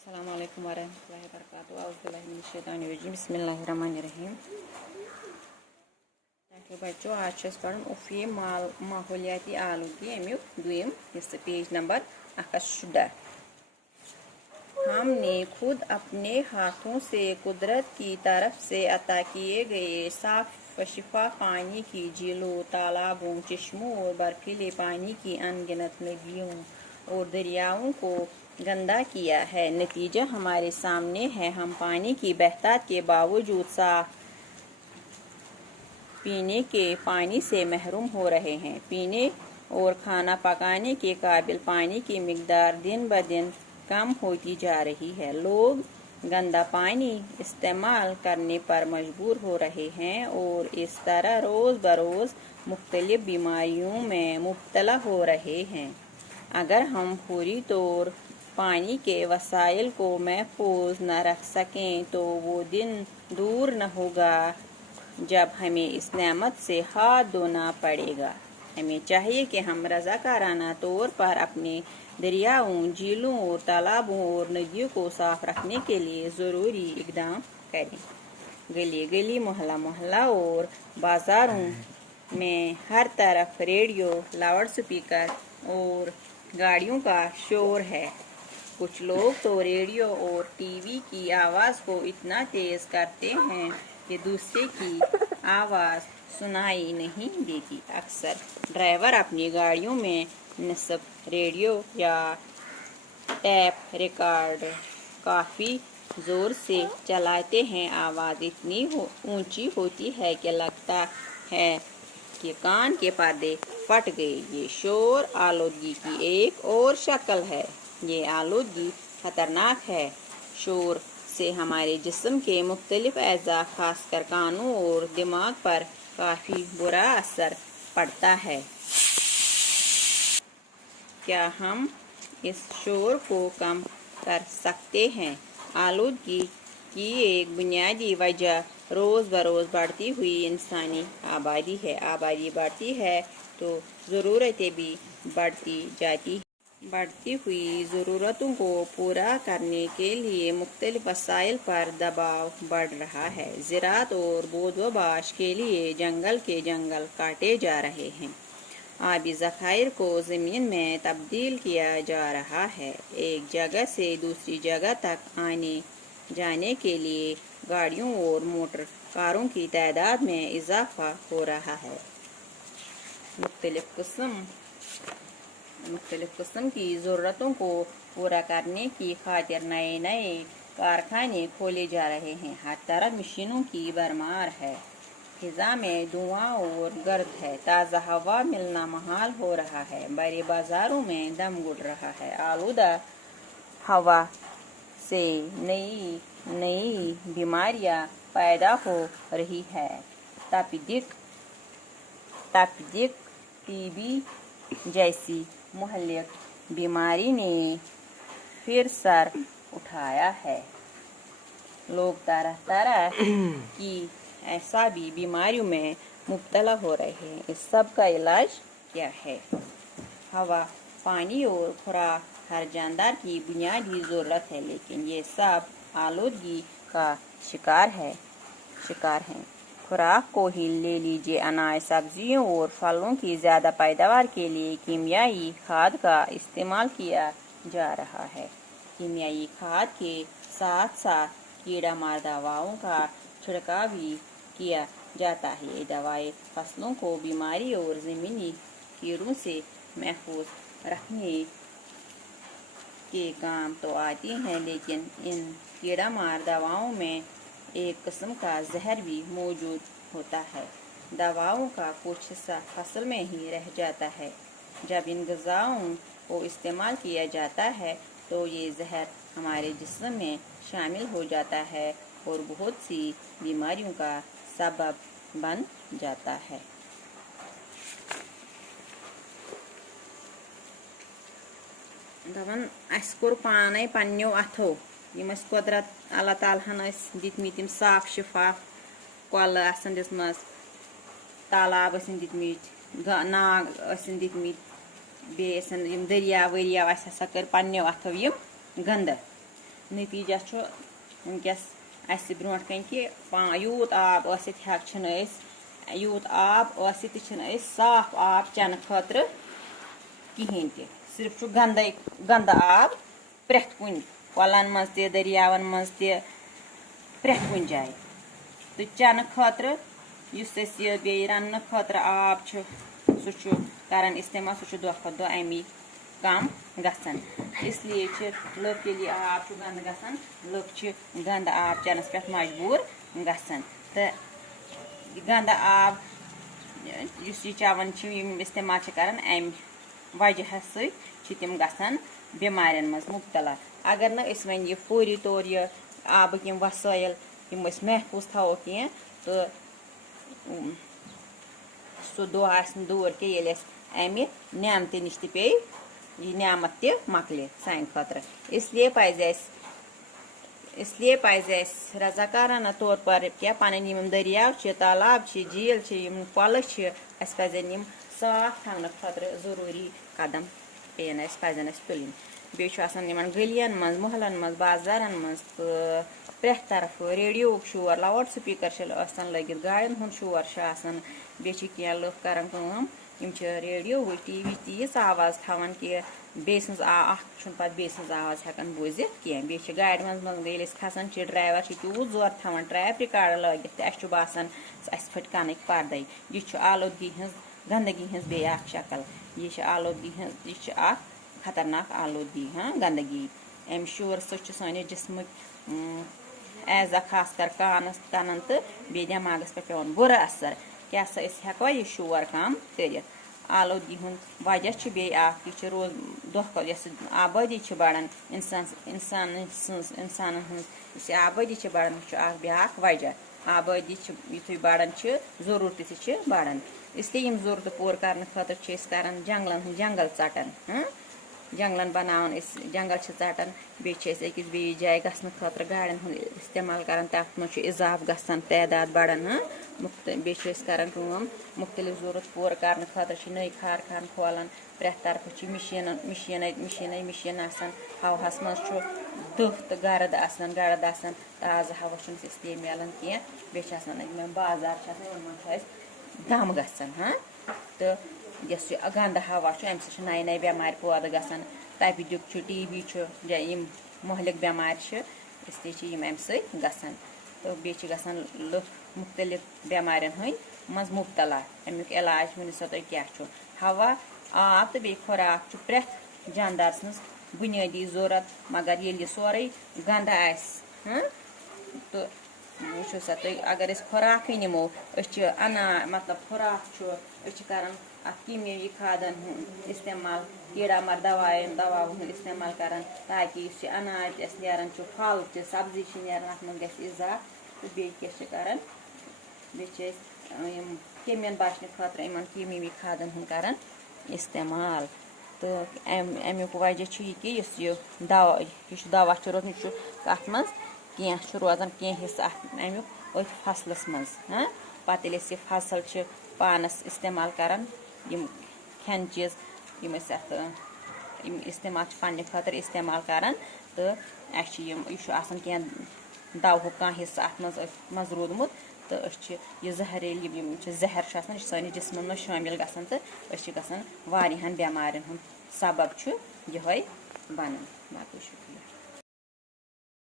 अस्सलाम वालेकुम वरहमतुल्लाहि वबरकातुहू औज़ुबिल्लाहि मिनश्शैतानिर्रजीम बिस्मिल्लाहिर्रहमानिर्रहीम। ताकि बच्चों आज पढ़न उफ़ी माहौलियाती आलूगी अमुक दुयम हिस्से पेज नंबर 114। हमने खुद अपने हाथों से कुदरत की तरफ से अता किए गए साफ व शिफा पानी की झीलों, तालाबों, चश्मों और बर्फीले पानी की अनगिनत नदियों और दरियाओं को गंदा किया है। नतीजा हमारे सामने है। हम पानी की बहतात के बावजूद साफ पीने के पानी से महरूम हो रहे हैं। पीने और खाना पकाने के काबिल पानी की मिकदार दिन ब दिन कम होती जा रही है। लोग गंदा पानी इस्तेमाल करने पर मजबूर हो रहे हैं और इस तरह रोज़ बरोज़ मुख्तलिफ बीमारियों में मुब्तला हो रहे हैं। अगर हम पूरी तौर पानी के वसाइल को महफूज न रख सकें तो वो दिन दूर न होगा जब हमें इस नेमत से हाथ धोना पड़ेगा। हमें चाहिए कि हम रज़ाकाराना तौर पर अपने दरियाओं, झीलों और तालाबों और नदियों को साफ रखने के लिए ज़रूरी इक़दाम करें। गली गली, मोहल्ला मोहल्ला और बाज़ारों में हर तरफ रेडियो, लाउड स्पीकर और गाड़ियों का शोर है। कुछ लोग तो रेडियो और टीवी की आवाज़ को इतना तेज़ करते हैं कि दूसरे की आवाज़ सुनाई नहीं देती। अक्सर ड्राइवर अपनी गाड़ियों में नस्ब रेडियो या टैप रिकॉर्डर काफ़ी ज़ोर से चलाते हैं। आवाज़ इतनी ऊंची होती है कि लगता है कि कान के पर्दे फट गए। ये शोर आलूदगी की एक और शक्ल है। ये आलूदगी खतरनाक है। शोर से हमारे जिस्म के मुख्तलिफ अज़ा खासकर कानों और दिमाग पर काफ़ी बुरा असर पड़ता है। क्या हम इस शोर को कम कर सकते हैं? आलूदगी की एक बुनियादी वजह रोज़ बरोज़ बढ़ती हुई इंसानी आबादी है। आबादी बढ़ती है तो ज़रूरतें भी बढ़ती जाती हैं। बढ़ती हुई ज़रूरतों को पूरा करने के लिए मुख्तलिफ वसाइल पर दबाव बढ़ रहा है। ज़राअत और बोद व बाश के लिए जंगल के जंगल काटे जा रहे हैं। आबी ज़खायर को ज़मीन में तब्दील किया जा रहा है। एक जगह से दूसरी जगह तक आने जाने के लिए गाड़ियों और मोटर कारों की तादाद में इजाफा हो रहा है। मुख्तलिफ किस्म की ज़रूरतों को पूरा करने की खातिर नए नए कारखाने खोले जा रहे हैं। हर तरफ मशीनों की भरमार है। फिज़ा में धुआं और गर्द है। ताज़ा हवा मिलना महाल हो रहा है। बड़े बाज़ारों में दम घुट रहा है। आलूदा हवा से नई नई बीमारियां पैदा हो रही है। तपेदिक, टीबी जैसी मुहल्लिक बीमारी ने फिर सर उठाया है। लोग तरह तरह की ऐसाबी बीमारियों में मुब्तला हो रहे हैं। इस सब का इलाज क्या है? हवा, पानी और खुराक हर जानदार की बुनियादी ज़रूरत है, लेकिन ये सब आलूदगी का शिकार हैं। खुराक को ही ले लीजिए। अनाज, सब्जियों और फलों की ज़्यादा पैदावार के लिए कीमियाई खाद का इस्तेमाल किया जा रहा है। कीमियाई खाद के साथ साथ कीड़ा मार दवाओं का छिड़काव भी किया जाता है। ये दवाएं फसलों को बीमारी और ज़मीनी कीड़ों से महफूज रखने के काम तो आती हैं, लेकिन इन कीड़ा मार दवाओं में एक किस्म का जहर भी मौजूद होता है। दवाओं का कुछ हिस्सा फसल में ही रह जाता है। जब इन ग़िज़ाओं को इस्तेमाल किया जाता है तो ये जहर हमारे जिस्म में शामिल हो जाता है और बहुत सी बीमारियों का सबब बन जाता है। दवन अस कोर पाने पन्नो अथो यम कुदरत अल्लाह तालाहन दितमित साफ शिफाफ कल दितमस, तालाब दितमित, नाग दितमित, बे दरिया वरिया हसा कर पन्नो अथो यम गंद। नतीजा छु वनकस अस ब्रोट कन कि यूत आब यूत आब साफ आब चेन खतर कहें त सिर्फ गंद आब प्रेथ कुन कलन मज दरियावन मज प्रेथ कुन जाए तो चेन खतर बे रन खतर आब सह करान इस्तेमाल सह दह खत दह अमी कम गसान इसलिए लुक ये आब गंद गसान लुक गंद आब चेनस पे मजबूर गसान तो गंद आब चवन इस्तेमाल करान अम वजह सम गसान बीमारियन मज मुब्तला अगर न वन यह फौरी तौर यह आब यम वसाइल महफूज थो कह तो सह दह दूर कि अमि नियामत नश पे यह नियामत तकल सान खतर इसलिए पज रजाकाराना तौर पर क्या पन दरियाव तालाब झील कल पजन साफ थवन खतर जरूरी कदम पेन पजन तुलन बे गलियन मज मोहल्लन मज बाजारन मज तो प्रेथ तरफ रेडियो शोर लाउड स्पीकर लगित गाड़ियन हुंद शोर बे कह लुक करान रेडियो टीवी तीस आवाज थवान कि बे आवाज हेकान बोजित कह बे गाड़ मज खसान ड्राइवर तूत जोर थवान ट्रैप रिकार्डर लगित अस बासान अस फट कनक पर्द यह आलूदगी गंदगी हज बे शक्ल यह आलूदगी यह खतरनाक आलूदगी गंदगी अम शोर सान जिस्म एजा खास कर कानस कनन तो बे दिमागस पे पेवान बुरा असर क्या हेको यह शोर कम कर आलूदगी वजह बे रोज दह आबादी बढ़ान इंसान आबादी बढ़ान ब्या वजह आबादी यु बढ़ान जरूरत बढ़ान इसलिए जरूरत पूर करने खतर करान जंगल षटन जंगलन बनावन जंगल षटन बे बे जाए गसन खतर गाड़न इस्तेमाल करान तथ मज इजाफ गसान तादाद बढ़ान बे करान मुख्तलिफ जरूरत पूर करने खतर नई कारखान खोलान प्रेथ तरफ मशीन हवास मज दह तो गर्द ताज़ा हवा इसलिए मिलान कह बे बाजार दम गसान तो यस गंद हवा अम नए नए बेमार पैदा गसान तपिदिक टीबी मोहलिक बेमार इसलिए अम गसान तो बे गसान लुक मुख्तलिफ बेमारियन मज मुब्तला अमुक इलाज वन सा तुम क्या हवा आब तो बे खुराक प्रेथ जानदार सज बुनियादी जरूरत मगर ये सोरे गंद तो वो सा तुम अगर खुराक नमो अना मतलब खुराक करान कीमियाई खादन इस्तेमाल कीड़ा मर दवाओं इस्तेमाल करान ताकि अनाज नान फल सब्जी नान अत मज इजाफ तो बे करान बे केमियन बचने खतर इन कीमियाई खादन करान इस्तेमाल तो अमुक वजह यह कि दवा दवा रोजन कत मज कह रोजान कह हिस्सा अमुक अथ फसलस मज पत ये फसल पानस इस्तेमाल करान खेन चीज इस्तेमाल पन्ने खतर इस्तेमाल करान तो आसान कह दवह कह हिस्सा अत मज रोदमुत तो यह जहरील जहर सानिस जिस्मन मज शामिल गसान तो गसान वारियाहन बेमारियन सबब यह बनान बाकी शुक्रिया।